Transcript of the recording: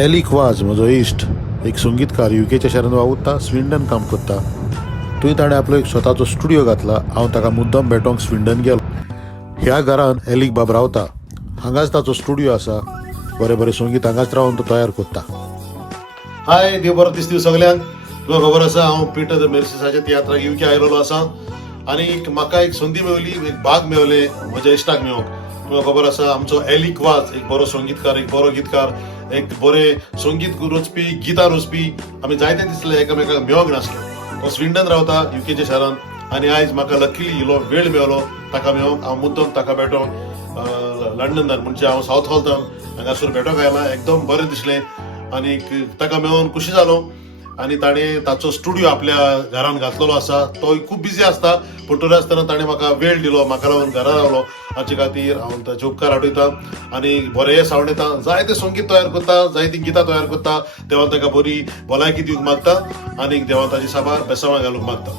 Alick was म्हजो इश्ट एक संगीतकार युकेच्या शारांत वावुरता, स्विंडन काम करता. थंय ताणें आपलो एक स्वताचो स्टुडिओ घातला. हांव ताका मुद्दम भेटोंक स्विंडन गेलो. ह्या घरान एलिक बाब रावता. हांगाच ताचो स्टुडिओ आसा. बरें बरें संगीत हांगाच रावन तो तयार करता. हाय, देव बरो दीस दिवं सगल्यांक. तुका खबर आसा हांव पीटर द मेर्सिसाच्या तियात्राक युके आयिल्लो आसा आनी म्हाका एक संदी मेवली, एक भाग मेवले म्हज्या इश्टाक मेळोंक. तुका खबर आसा आमचो एलिक वाज एक बरो संगीतकार, एक बरो गीतकार, एक बरें संगीत रचपी, गितां रचपी. आमी जायते दिसले एकामेकाक मेळोंक नासले. तो स्विंडन रावता युकेच्या शारांत आनी आयज म्हाका लकीली इल्लो वेळ मेळलो ताका मेळोंक. हांव मुद्दम ताका भेटोंक लंडनान म्हणजे हांव सावथ हॉलतान हांगासर भेटोंक आयला. एकदम बरें दिसलें आनी ताका मेळोन खुशी जालो. आनी ताणें ताचो स्टुडिओ आपल्या घरान घातलेलो आसा. तोय खूब बिजी आसता पूण तरी आसतना ताणें म्हाका वेळ दिलो, म्हाका लागून घरा रावलो. हाचे खातीर हांव ताचे उपकार आठयतां आनी बरें सांवडेतां. जायते संगीत तयार करता, जायतीं गितां तयार करता. देवान ताका बरी भलायकी दिवंक मागता आनी देवान ताची साबार बेसांवां घालूंक मागता.